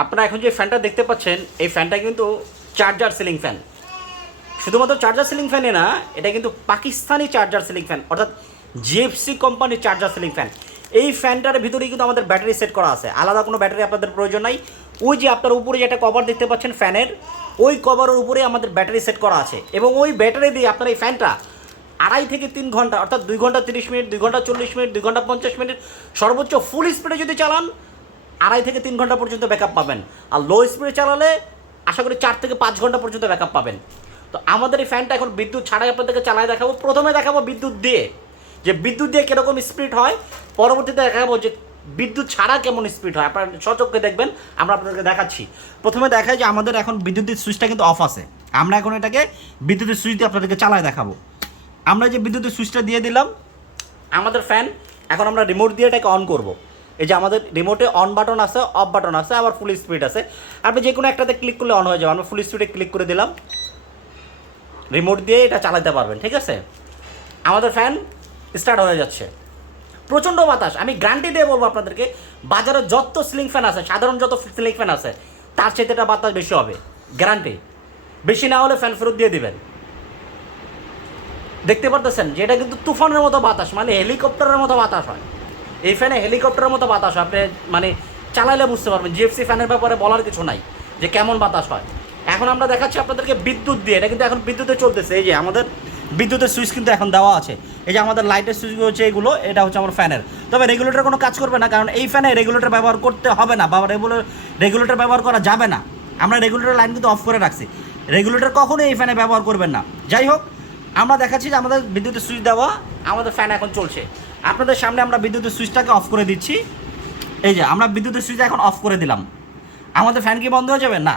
আপনারা এখন যে ফ্যানটা দেখতে পাচ্ছেন এই ফ্যানটা কিন্তু চার্জার সিলিং ফ্যান। শুধুমাত্র চার্জার সিলিং ফ্যানে না, এটা কিন্তু পাকিস্তানি চার্জার সিলিং ফ্যান, অর্থাৎ জিএফসি কোম্পানির চার্জার সিলিং ফ্যান। এই ফ্যানটার ভিতরেই কিন্তু আমাদের ব্যাটারি সেট করা আছে, আলাদা কোনো ব্যাটারি আপনাদের প্রয়োজন নাই। ওই যে আপনার উপরে যে একটা কভার দেখতে পাচ্ছেন ফ্যানের, ওই কভারের উপরে আমাদের ব্যাটারি সেট করা আছে এবং ওই ব্যাটারি দিয়ে আপনার এই ফ্যানটা 2.5 থেকে 3 ঘন্টা, অর্থাৎ 2 ঘন্টা 30 মিনিট, 2 ঘন্টা 40 মিনিট, 2 ঘন্টা 50 মিনিট, সর্বোচ্চ ফুল স্পিডে যদি চালান 2.5 থেকে 3 ঘন্টা পর্যন্ত ব্যাকআপ পাবেন। আর লো স্পিডে চালালে আশা করি 4 থেকে 5 ঘন্টা পর্যন্ত ব্যাকআপ পাবেন। তো আমাদের এই ফ্যানটা এখন বিদ্যুৎ ছাড়াই আপনাদেরকে চালায় দেখাবো। প্রথমে দেখাবো বিদ্যুৎ দিয়ে, যে বিদ্যুৎ দিয়ে কীরকম স্পিড হয়। পরবর্তীতে দেখাবো যে বিদ্যুৎ ছাড়া কেমন স্পিড হয়, আপনারা সচক্ষে দেখবেন। আমরা আপনাদেরকে দেখাচ্ছি। প্রথমে দেখাই যে আমাদের এখন বিদ্যুতের সুইচটা কিন্তু অফ আছে। আমরা এখন এটাকে বিদ্যুতের সুইচ দিয়ে আপনাদেরকে চালায় দেখাবো। আমরা যে বিদ্যুতের সুইচটা দিয়ে দিলাম আমাদের ফ্যান, এখন আমরা রিমোট দিয়ে এটাকে অন করব। এই যে আমাদের রিমোটে অন বাটন আছে, অফ বাটন আছে, আবার ফুল স্পিড আছে। আপনি যে কোনো একটাতে ক্লিক করলে অন হয়ে যাবে। আমরা ফুল স্পিডে ক্লিক করে দিলাম, রিমোট দিয়ে এটা চালাতে পারবেন। ঠিক আছে, আমাদের ফ্যান স্টার্ট হয়ে যাচ্ছে। প্রচণ্ড বাতাস, আমি গ্যারান্টি দিয়ে বলবো আপনাদেরকে, বাজারে যত সিলিং ফ্যান আছে, সাধারণ যত সিলিং ফ্যান আছে, তার চাইতে এটা বাতাস বেশি হবে, গ্যারান্টি। বেশি না হলে ফ্যান ফেরত দিয়ে দিবেন। দেখতে পারতেছেন যে এটা কিন্তু তুফানের মতো বাতাস, মানে হেলিকপ্টারের মতো বাতাস হয়। এই ফ্যানে হেলিকপ্টারের মতো বাতাস হয়, আপনি মানে চালাইলে বুঝতে পারবেন। জিএফসি ফ্যানের ব্যাপারে বলার কিছু নাই যে কেমন বাতাস হয়। এখন আমরা দেখাচ্ছি আপনাদেরকে বিদ্যুৎ দিয়ে, এটা কিন্তু এখন বিদ্যুতে চলতেছে। এই যে আমাদের বিদ্যুতের সুইচ কিন্তু এখন দেওয়া আছে। এই যে আমাদের লাইটের সুইচ হচ্ছে এগুলো, এটা হচ্ছে আমার ফ্যানের। তবে রেগুলেটর কোনো কাজ করবে না, কারণ এই ফ্যানে রেগুলেটর ব্যবহার করতে হবে না, বা রেগুলেটর ব্যবহার করা যাবে না। আমরা রেগুলেটর লাইন কিন্তু অফ করে রাখছি, রেগুলেটর কখনোই এই ফ্যানে ব্যবহার করবেন না। যাই হোক, আমরা দেখাচ্ছি যে আমাদের বিদ্যুতের সুইচ দেওয়া, আমাদের ফ্যান এখন চলছে। আপনাদের সামনে আমরা বিদ্যুতের সুইচটাকে অফ করে দিচ্ছি। এই যে আমরা বিদ্যুতের সুইচ এখন অফ করে দিলাম। আমাদের ফ্যান কি বন্ধ হয়ে যাবে? না,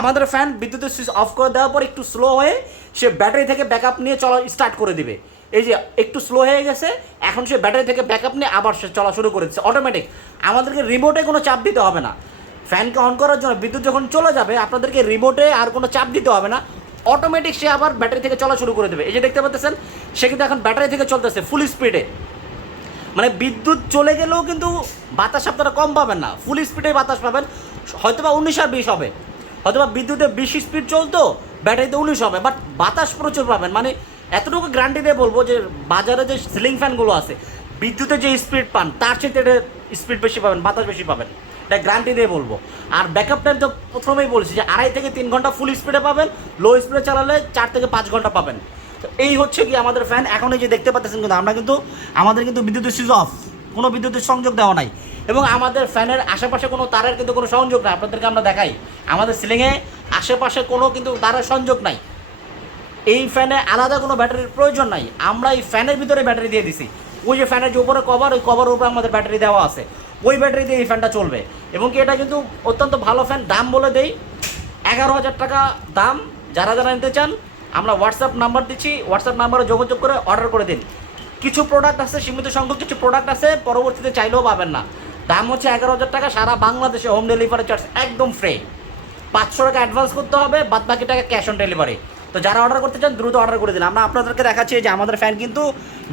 আমাদের ফ্যান বিদ্যুতের সুইচ অফ করে দেওয়ার পর একটু স্লো হয়ে সে ব্যাটারি থেকে ব্যাকআপ নিয়ে চলা স্টার্ট করে দিবে। এই যে একটু স্লো হয়ে গেছে, এখন সে ব্যাটারি থেকে ব্যাকআপ নিয়ে আবার সে চলা শুরু করে দিচ্ছে অটোমেটিক। আমাদেরকে রিমোটে কোনো চাপ দিতে হবে না। ফ্যানকে অন করার জন্য বিদ্যুৎ যখন চলে যাবে, আপনাদেরকে রিমোটে আর কোনো চাপ দিতে হবে না, অটোমেটিক সে আবার ব্যাটারি থেকে চলা শুরু করে দেবে। এই যে দেখতে পাচ্ছেন, সে কিন্তু এখন ব্যাটারি থেকে চলতেছে ফুল স্পিডে। মানে বিদ্যুৎ চলে গেলেও কিন্তু বাতাস আপনারা কম পাবেন না, ফুল স্পিডে বাতাস পাবেন। হয়তোবা 19 আর 20 হবে, হয়তোবা বিদ্যুতে 20 স্পিড চলতো, ব্যাটারিতে 19 হবে, বাট বাতাস প্রচুর পাবেন। মানে এতটুকু গ্যারান্টি দিয়ে বলবো যে বাজারে যে সিলিং ফ্যানগুলো আছে, বিদ্যুতে যে স্পিড পান তার চেয়ে এটা স্পিড বেশি পাবেন, বাতাস বেশি পাবেন, এটা গ্যারান্টি দিয়ে বলবো। আর ব্যাকআপ টাইম তো প্রথমেই বলছি যে 2.5 থেকে 3 ঘন্টা ফুল স্পিডে পাবেন, লো স্পিডে চালালে 4 থেকে 5 ঘন্টা পাবেন। তো এই হচ্ছে কি আমাদের ফ্যান। এখন এই যে দেখতে পাচ্ছেন, কিন্তু আমরা কিন্তু আমাদের কিন্তু বিদ্যুতের সুইচ অফ, কোনো বিদ্যুতের সংযোগ দেওয়া নাই, এবং আমাদের ফ্যানের আশেপাশে কোনো তারের কিন্তু কোনো সংযোগ নাই। আপনাদেরকে আমরা দেখাই, আমাদের সিলিংয়ে আশেপাশে কোনো কিন্তু তারের সংযোগ নাই। এই ফ্যানে আলাদা কোনো ব্যাটারির প্রয়োজন নাই, আমরা এই ফ্যানের ভিতরে ব্যাটারি দিয়ে দিছি। ওই যে ফ্যানের যে উপরে কভার, ওই কভারের উপরে আমাদের ব্যাটারি দেওয়া আছে, ওই ব্যাটারি দিয়ে এই ফ্যানটা চলবে। এবং কি এটা কিন্তু অত্যন্ত ভালো ফ্যান। দাম বলে দেই 11,000 টাকা দাম। যারা যারা নিতে চান আমরা হোয়াটসঅ্যাপ নাম্বার দিচ্ছি, হোয়াটসঅ্যাপ নাম্বারে যোগাযোগ করে অর্ডার করে দিন। কিছু প্রোডাক্ট আছে, সীমিত সংখ্যক কিছু প্রোডাক্ট আছে, পরবর্তীতে চাইলেও পাবেন না। দাম হচ্ছে 11,000 টাকা, সারা বাংলাদেশে হোম ডেলিভারি চার্জ একদম ফ্রি। 500 টাকা অ্যাডভান্স করতে হবে, বাদ বাকি টাকা ক্যাশ অন ডেলিভারি। তো যারা অর্ডার করতে চান দ্রুত অর্ডার করে দিন। আমরা আপনাদেরকে দেখাচ্ছি যে আমাদের ফ্যান কিন্তু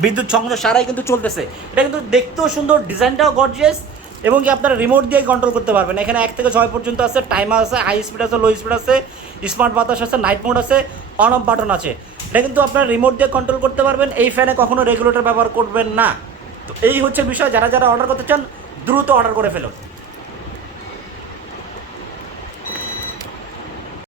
বিদ্যুৎ সংযোগ সারাই কিন্তু চলতেছে। এটা কিন্তু দেখতেও সুন্দর, ডিজাইনটাও গর্জিয়াস, এবং কি আপনারা রিমোট দিয়ে কন্ট্রোল করতে পারবেন। এখানে 1 থেকে 6 পর্যন্ত আছে, টাইমার আছে, হাই স্পিড আছে, লো স্পিড আছে, স্মার্ট বাতাস আছে, নাইট মোড আছে, অন অফ বাটন আছে। এটা কিন্তু আপনারা রিমোট দিয়ে কন্ট্রোল করতে পারবেন। এই ফ্যানে কখনো রেগুলেটর ব্যবহার করবেন না। তো এই হচ্ছে বিষয়। যারা যারা অর্ডার করতে চান দ্রুত অর্ডার করে ফেলুন।